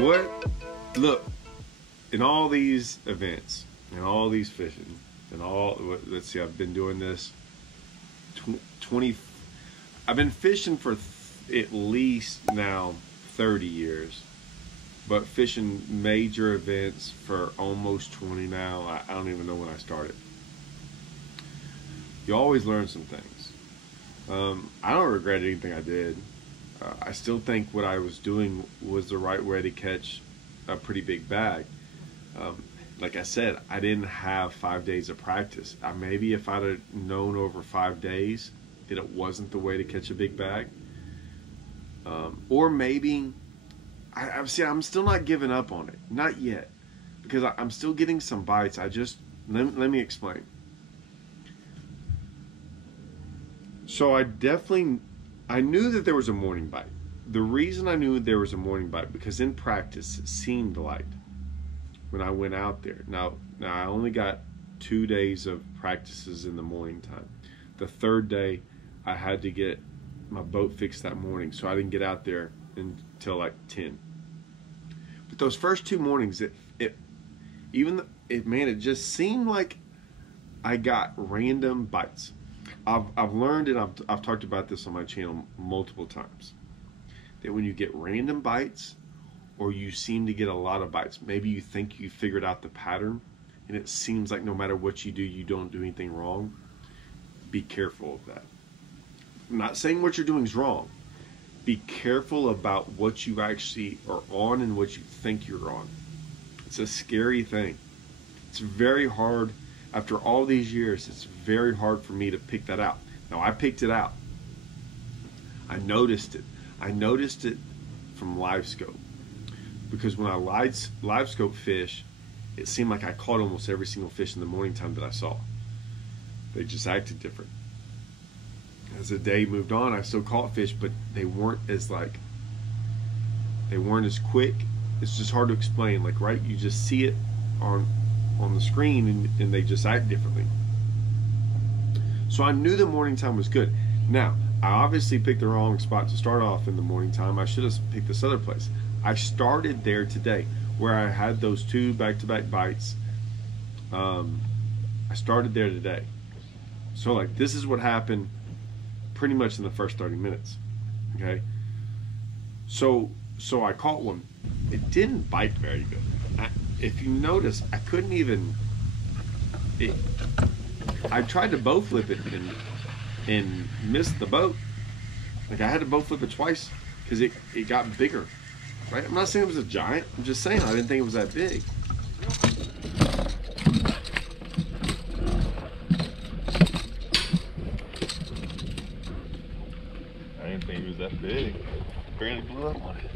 What? Look, in all these events, in all these fishing, and all, let's see, I've been doing this 20, I've been fishing for at least now 30 years, but fishing major events for almost 20 now. I don't even know when I started. You always learn some things. I don't regret anything I did. I still think what I was doing was the right way to catch a pretty big bag. Like I said, I didn't have 5 days of practice. Maybe if I'd have known over 5 days that it wasn't the way to catch a big bag, or maybe, I'm still not giving up on it, not yet, because I'm still getting some bites. Let me explain. So I knew that there was a morning bite. The reason I knew there was a morning bite, because in practice it seemed like, when I went out there. Now I only got 2 days of practices in the morning time. The third day I had to get my boat fixed that morning, so I didn't get out there until like 10. But those first 2 mornings, it just seemed like I got random bites. I've learned, and I've talked about this on my channel multiple times, that when you get random bites, or you seem to get a lot of bites, maybe you think you figured out the pattern, and it seems like no matter what you do, you don't do anything wrong. Be careful of that. I'm not saying what you're doing is wrong. Be careful about what you actually are on and what you think you're on. It's a scary thing. It's very hard. After all these years, it's very hard for me to pick that out. Now, I picked it out. I noticed it. I noticed it from live scope. Because when I live scope fish, it seemed like I caught almost every single fish in the morning time that I saw. They just acted different. As the day moved on, I still caught fish, but they weren't as quick. It's just hard to explain. Like, right, you just see it on the screen, and they just act differently. So I knew the morning time was good. Now, I obviously picked the wrong spot to start off in the morning time. I should have picked this other place. I started there today, where I had those 2 back-to-back bites. I started there today. So like, this is what happened pretty much in the first 30 minutes. Okay. So I caught one. It didn't bite very good. If you notice, I couldn't even, I tried to bow flip it and missed the boat. Like, I had to bow flip it twice because it got bigger. Right? I'm not saying it was a giant. I'm just saying I didn't think it was that big. I didn't think it was that big. Barely blew up on it.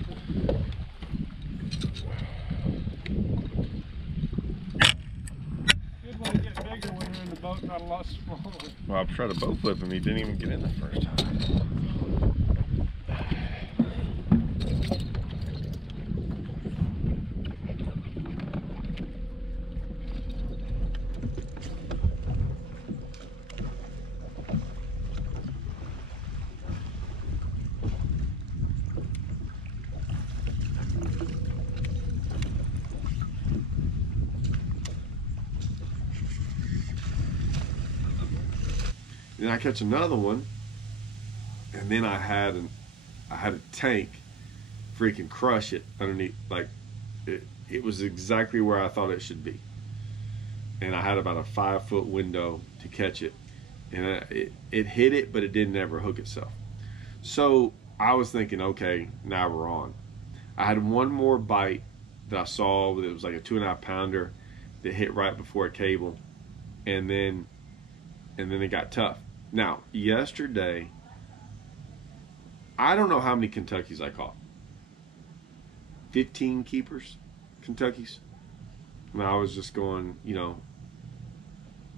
Good one to get bigger when you're in the boat, not a lot smaller. Well, I tried to bow flip him. He didn't even get in the first time. Then I catch another one, and then I had a tank freaking crush it underneath. Like, it was exactly where I thought it should be, and I had about a 5-foot window to catch it, and it hit it, but it didn't ever hook itself. So I was thinking, okay, now we're on. I had one more bite that I saw. It was like a 2.5 pounder that hit right before a cable, and then it got tough. Now, yesterday, I don't know how many Kentuckys I caught. 15 keepers, Kentuckys. And I was just going,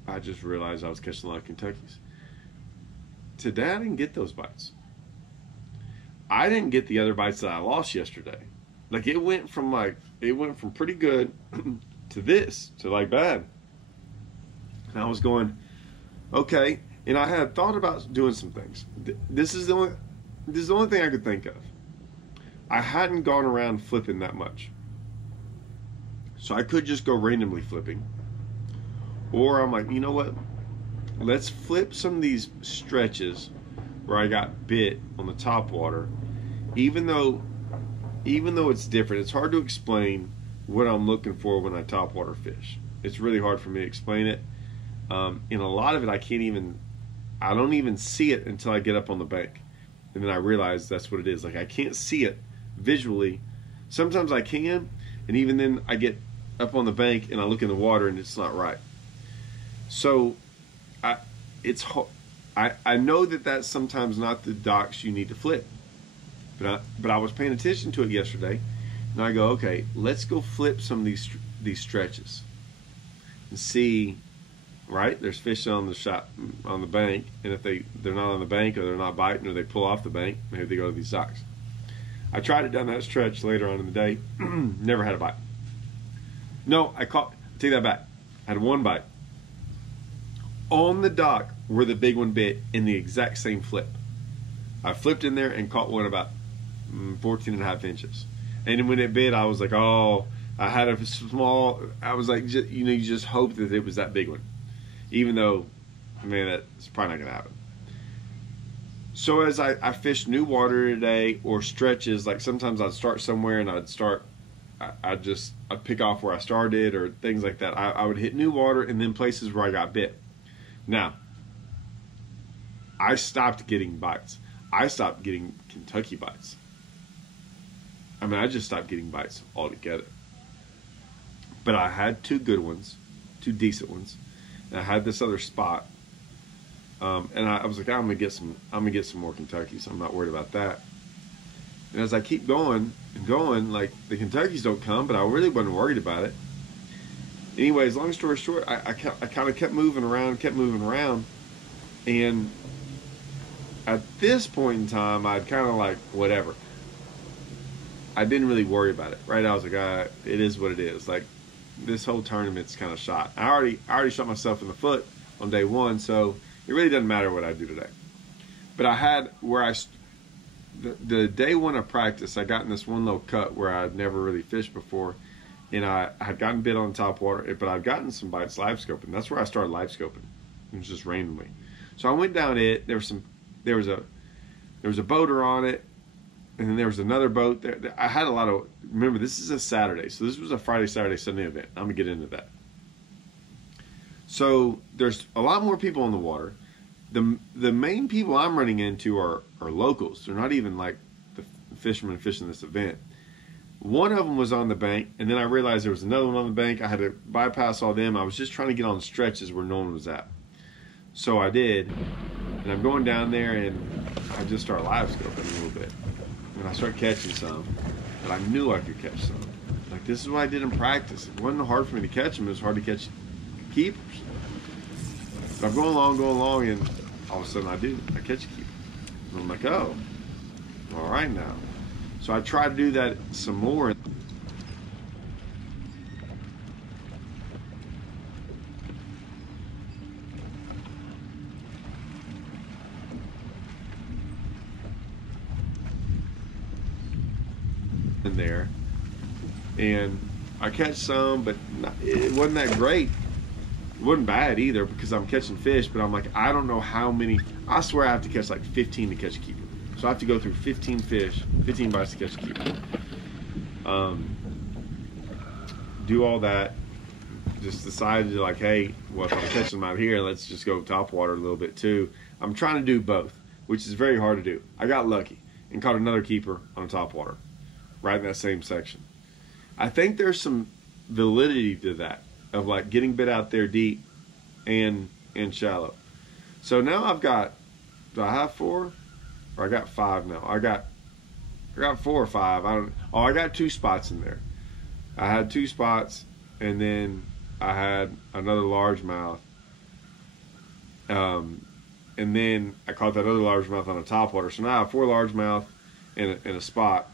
I just realized I was catching a lot of Kentuckys. Today, I didn't get those bites. I didn't get the other bites that I lost yesterday. Like, it went from pretty good to like bad. And I was going, okay. And I had thought about doing some things. This is the only thing I could think of. I hadn't gone around flipping that much. So I could just go randomly flipping. Or I'm like, you know what? Let's flip some of these stretches where I got bit on the top water. Even though it's different, it's hard to explain what I'm looking for when I top water fish. It's really hard for me to explain it. In a lot of it, I don't even see it until I get up on the bank. And then I realize that's what it is. Like, I can't see it visually. Sometimes I can, and even then I get up on the bank and I look in the water and it's not right. So I know that that's sometimes not the docks you need to flip. But I was paying attention to it yesterday, and I go, okay, let's go flip some of these stretches and see. Right, there's fish on the bank, and if they're not on the bank, or they're not biting, or they pull off the bank, maybe they go to these docks. I tried it down that stretch later on in the day, never had a bite. No, take that back. I had one bite on the dock where the big one bit in the exact same flip. I flipped in there and caught one about 14 and a half inches. And when it bit, I was like, oh, I had a small, I was like, you just hope that it was that big one. Even though, man, that's probably not going to happen. So as I fished new water today, or stretches, like sometimes I'd start somewhere and I'd pick off where I started, or things like that. I would hit new water and then places where I got bit. Now, I stopped getting bites. I stopped getting Kentucky bites. I mean, I just stopped getting bites altogether. But I had two good ones, two decent ones. And I had this other spot, and I was like, I'm gonna get some more Kentucky, so I'm not worried about that. And as I keep going and going, like, the Kentuckys don't come, but I really wasn't worried about it. Anyways, long story short, I kind of kept moving around, and at this point in time, I'd kind of like, whatever. I didn't really worry about it, right? I was like, it is what it is. Like, this whole tournament's kind of shot. I already shot myself in the foot on day one, so it really doesn't matter what I do today. But I had the day one of practice, I got in this one little cut where I'd never really fished before, and I had gotten bit on the top water, but I'd gotten some bites live scoping. That's where I started live scoping. It was just randomly. So I went down it. There was a boater on it. And then there was another boat there. I had a lot of, remember, this is a Saturday. So this was a Friday, Saturday, Sunday event. I'm going to get into that. So there's a lot more people on the water. The main people I'm running into are locals. They're not even like the fishermen fishing this event. One of them was on the bank, and then I realized there was another one on the bank. I had to bypass all them. I was just trying to get on stretches where no one was at. So I did, and I'm going down there, and I just start live scoping a little bit. And I started catching some, but I knew I could catch some. Like, this is what I did in practice. It wasn't hard for me to catch them. It was hard to catch keepers. But I'm going along, and all of a sudden I catch a keeper. And I'm like, oh, all right now. So I tried to do that some more. In there, and I catch some, but it wasn't that great. It wasn't bad either, because I'm catching fish, but I'm like, I don't know how many. I swear I have to catch like 15 to catch a keeper. So I have to go through 15 bites to catch a keeper. Do all that. Just decided to, like, hey, well, if I'm catching them out here, let's just go top water a little bit too. I'm trying to do both, which is very hard to do. I got lucky and caught another keeper on top water, right in that same section. I think there's some validity to that, of like getting bit out there deep and shallow. So now I've got, do I have 4? Or I got 5 now. I got 4 or 5. I got 2 spots in there. I had 2 spots, and then I had another largemouth. And then I caught that other largemouth on the top water. So now I have 4 largemouth in a spot.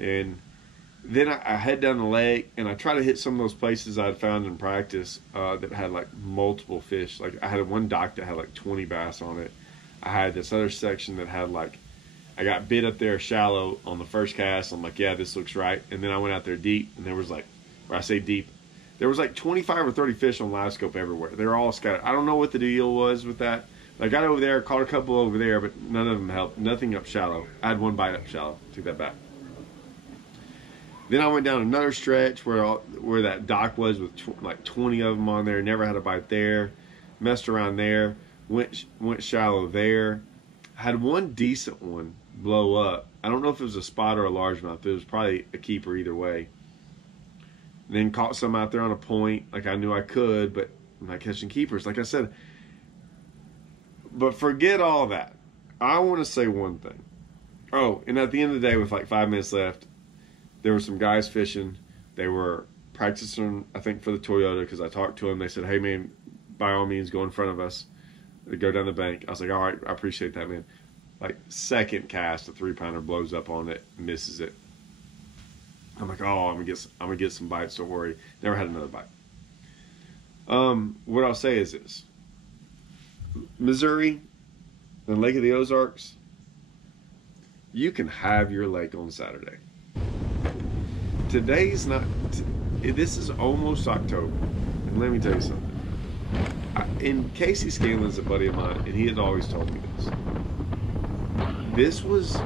And then I head down the lake, and I try to hit some of those places I'd found in practice that had like multiple fish. Like, I had one dock that had like 20 bass on it. I had this other section that had like, I got bit up there shallow on the first cast. I'm like, yeah, this looks right. And then I went out there deep, and there was like, where I say deep, there was like 25 or 30 fish on live scope everywhere. They were all scattered. I don't know what the deal was with that. I got over there, caught a couple over there, but none of them helped. Nothing up shallow. I had one bite up shallow. Took that back. Then I went down another stretch where that dock was with like 20 of them on there. Never had a bite there. Messed around there. Went shallow there. Had one decent one blow up. I don't know if it was a spot or a largemouth. It was probably a keeper either way. Then caught some out there on a point like I knew I could, but I'm not catching keepers. Like I said, but forget all that. I want to say one thing. Oh, and at the end of the day, with like 5 minutes left, there were some guys fishing. They were practicing, I think, for the Toyota, because I talked to them. They said, hey, man, by all means, go in front of us. They go down the bank. I was like, all right, I appreciate that, man. Like, second cast, a 3-pounder blows up on it, misses it. I'm like, oh, I'm gonna get some bites, don't worry. Never had another bite. What I'll say is this. Missouri, the Lake of the Ozarks, you can have your lake on Saturday. Today's not, this is almost October. And let me tell you something. And Casey Scanlon's a buddy of mine, and he had always told me this. This was,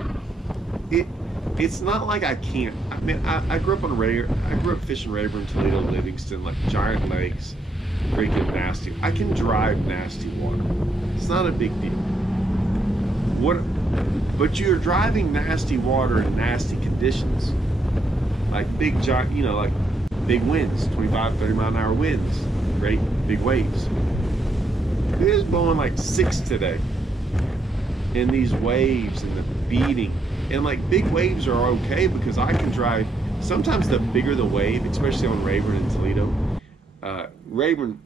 it's not like I can't, I mean, I grew up I grew up fishing Rayburn, Toledo, Livingston, like giant lakes, freaking nasty. I can drive nasty water. It's not a big deal. But you're driving nasty water in nasty conditions. Like big giant, you know, like big winds, 25, 30 mile an hour winds, great big waves. It was blowing like 6 today. And these waves and the beating. And like big waves are okay because I can drive. Sometimes the bigger the wave, especially on Rayburn and Toledo, Rayburn,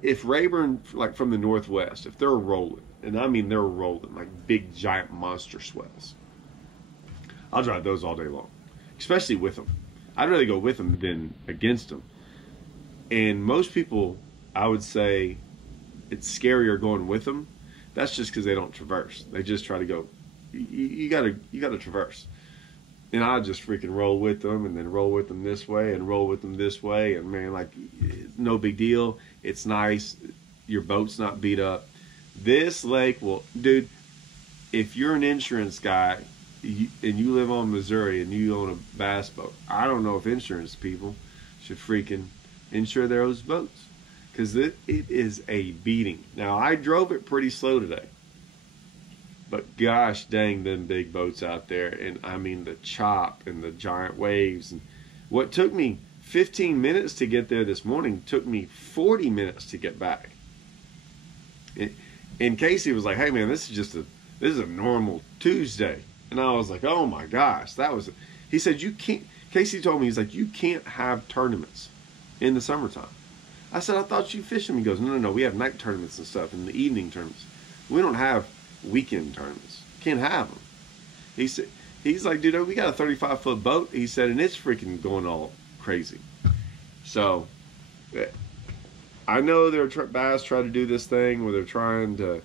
if Rayburn, like from the northwest, if they're rolling, and I mean they're rolling, like big giant monster swells, I'll drive those all day long, especially with them. I'd rather go with them than against them. And most people, I would say, it's scarier going with them. That's just because they don't traverse. They just try to go. You gotta traverse. And I just freaking roll with them, and then roll with them this way, and roll with them this way, and man, like, no big deal. It's nice. Your boat's not beat up. This lake will, dude, if you're an insurance guy, and you live on Missouri, and you own a bass boat, I don't know if insurance people should freaking insure those boats. Because it is a beating. Now, I drove it pretty slow today. But gosh dang them big boats out there. And I mean the chop and the giant waves. And what took me 15 minutes to get there this morning took me 40 minutes to get back. And Casey was like, hey man, this is a normal Tuesday. And I was like, oh my gosh. He said, you can't, Casey told me, he's like, you can't have tournaments in the summertime. I said, I thought you fish them. He goes, no, we have night tournaments and stuff, and the evening tournaments. We don't have weekend tournaments. Can't have them. He's like, dude, we got a 35-foot boat. He said, and it's freaking going all crazy. So, I know bass try to do this thing where they're trying to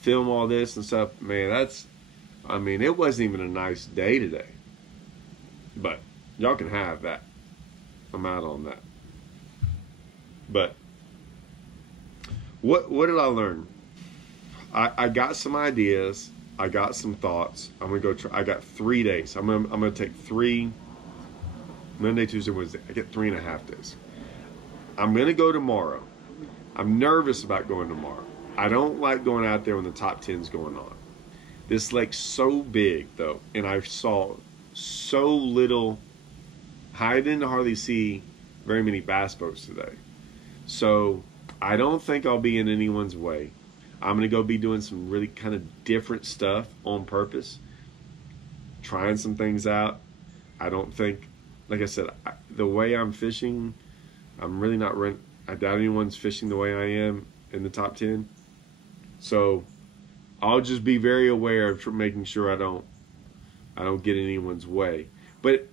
film all this and stuff. Man, it wasn't even a nice day today. But y'all can have that. I'm out on that. But what did I learn? I got some ideas. I got some thoughts. I'm gonna go try. I got 3 days. I'm gonna take 3. Monday, Tuesday, Wednesday. I get 3.5 days. I'm gonna go tomorrow. I'm nervous about going tomorrow. I don't like going out there when the top 10's going on. This lake's so big though, and I saw so little. I didn't hardly see very many bass boats today. So I don't think I'll be in anyone's way. I'm going to go be doing some really kind of different stuff on purpose. Trying some things out. I don't think, like I said, the way I'm fishing, I'm really not, I doubt anyone's fishing the way I am in the top 10. So I'll just be very aware of making sure I don't get in anyone's way. But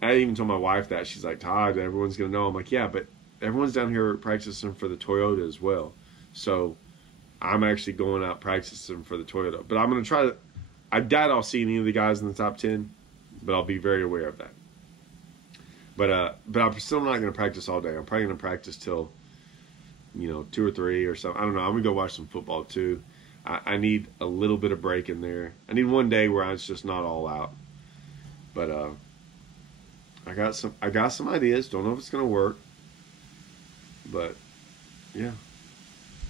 I even told my wife that. She's like, Todd, everyone's going to know. I'm like, yeah, but everyone's down here practicing for the Toyota as well. So I'm actually going out practicing for the Toyota. But I'm going to try to, I doubt I'll see any of the guys in the top 10, but I'll be very aware of that. But I'm still not going to practice all day. I'm probably going to practice till, 2 or 3 or something. I don't know. I'm going to go watch some football too. I need a little bit of break in there. I need one day where it's just not all out. But I got some ideas. Don't know if it's going to work. But yeah.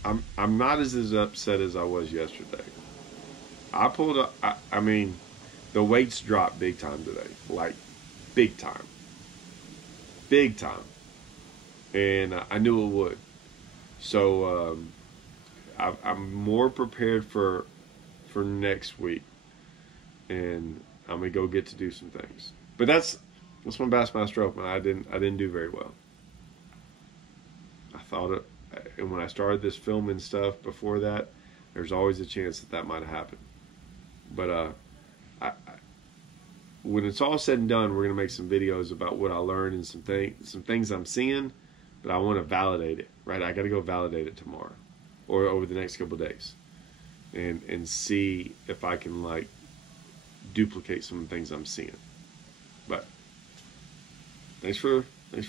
I'm not as upset as I was yesterday. I pulled up. I mean, the weights dropped big time today. Like, big time. Big time. And I knew it would. So I'm more prepared for next week. And I'm going to go get to do some things. But that's my Bassmaster Open. I didn't do very well. I thought it. And when I started this filming stuff before that, there's always a chance that might have happened. But when it's all said and done, we're going to make some videos about what I learned and some things I'm seeing, but I want to validate it, right? I got to go validate it tomorrow or over the next couple of days and see if I can, like, duplicate some of the things I'm seeing. But thanks for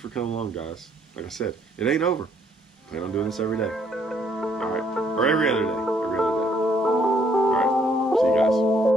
coming along, guys. Like I said, it ain't over. Plan on doing this every day. All right. Or every other day. All right. See you guys.